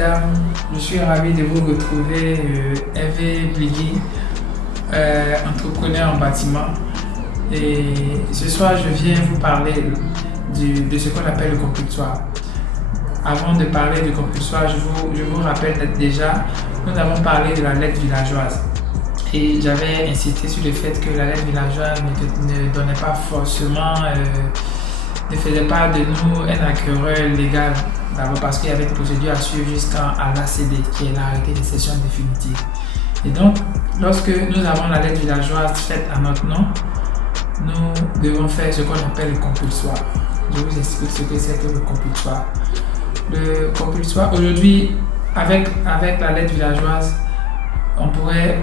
dames, je suis ravi de vous retrouver, Hervé Bligui, entrepreneur en bâtiment. Et ce soir, je viens vous parler de ce qu'on appelle le compulsoire. Avant de parler du compulsoire, je vous rappelle déjà, nous avons parlé de la lettre villageoise. Et j'avais insisté sur le fait que la lettre villageoise ne donnait pas forcément, ne faisait pas de nous un acquéreur légal. D'abord parce qu'il y avait une procédure à suivre jusqu'à l'ACD, qui est l'arrêté de cession définitive. Et donc, lorsque nous avons la lettre villageoise faite à notre nom, nous devons faire ce qu'on appelle le compulsoire. Je vous explique ce que c'est que le compulsoire. Le compulsoire, aujourd'hui, avec la lettre villageoise, on pourrait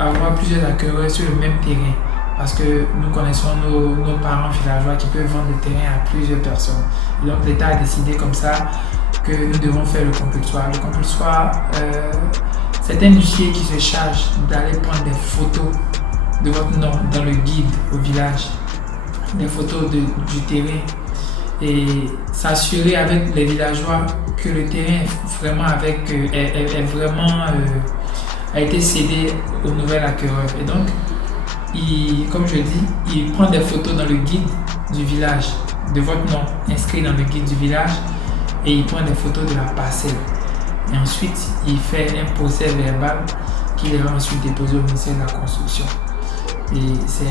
avoir plusieurs acquéreurs sur le même terrain. Parce que nous connaissons nos parents villageois qui peuvent vendre le terrain à plusieurs personnes. Et donc l'État a décidé comme ça que nous devons faire le compulsoire. Le compulsoire, c'est un huissier qui se charge d'aller prendre des photos de votre nom dans le guide au village, des photos du terrain, et s'assurer avec les villageois que le terrain a été cédé au nouvel acquéreur. Et donc, comme je dis, il prend des photos dans le guide du village, de votre nom inscrit dans le guide du village, et il prend des photos de la parcelle. Et ensuite, il fait un procès verbal qu'il va ensuite déposer au ministère de la Construction. Et c'est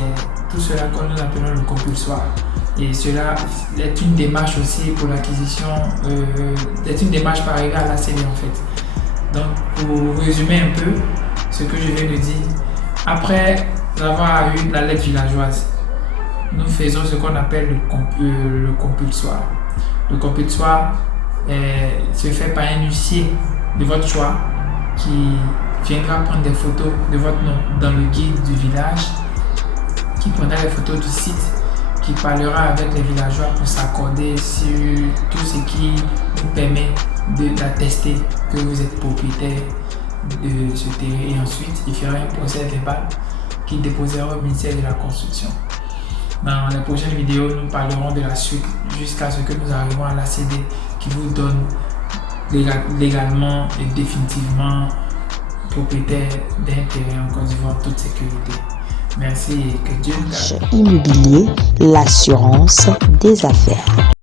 tout cela que nous appelons le compulsoire. Et cela est une démarche aussi pour l'acquisition, c'est une démarche par égale à l'ACD en fait. Donc, pour résumer un peu ce que je viens de dire, après avoir eu la lettre villageoise, nous faisons ce qu'on appelle le compulsoire. Le compulsoire se fait par un huissier de votre choix qui viendra prendre des photos de votre nom dans le guide du village, qui prendra les photos du site, qui parlera avec les villageois pour s'accorder sur tout ce qui vous permet d'attester que vous êtes propriétaire de ce terrain. Et ensuite, il fera un procès verbal qu'il déposera au ministère de la Construction. Dans les prochaines vidéos, nous parlerons de la suite jusqu'à ce que nous arrivons à l'ACD qui vous donne légalement et définitivement propriétaire d'un terrain en Côte d'Ivoire en toute sécurité. Merci et que Dieu vous garde. Immobilier, l'assurance des affaires.